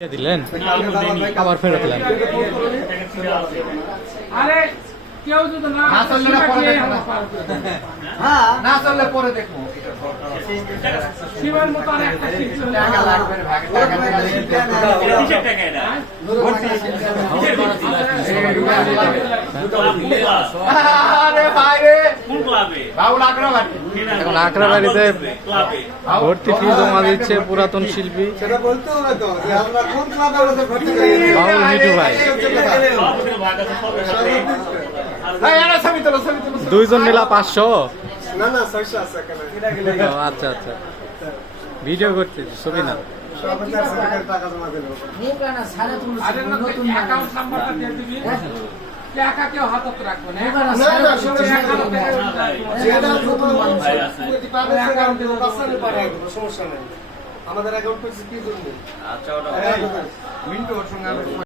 দিলেন আবার ফেরত দিলেন। আরে কেউ যদি না চললে পরে না চললে পরে দেখবো শিবের মতো একটা টাকা লাগবে আরে ভাই রে কোন ক্লাবে বাউল আগ্রাবাড়ি এখন আগ্রাবাড়িতে ভর্তি ফি জমা দিচ্ছে পুরাতন শিল্পী সেটা বলতে হবে তো যে আমরা কোন ক্লাবে ওদের ভর্তি করি বাউল মিঠু ভাই। দুইজন নিলা 500। না না 600 আছে এখানে ও, আচ্ছা আচ্ছা ভিডিও করতে ছবি না। সরকার সরকার টাকা জমা দিল আরে নতুন অ্যাকাউন্ট নাম্বারটা দিয়ে দিবি টাকা কেউ হাতত রাখবে না না না যেটা নতুন ভাই আছে পাবে অ্যাকাউন্টে পাসওয়ার্ড পাঠাই দেব সমস্যা নাই আমাদের অ্যাকাউন্ট করতে কি করবে আচ্ছা ওটা মিন্টু ওর সঙ্গে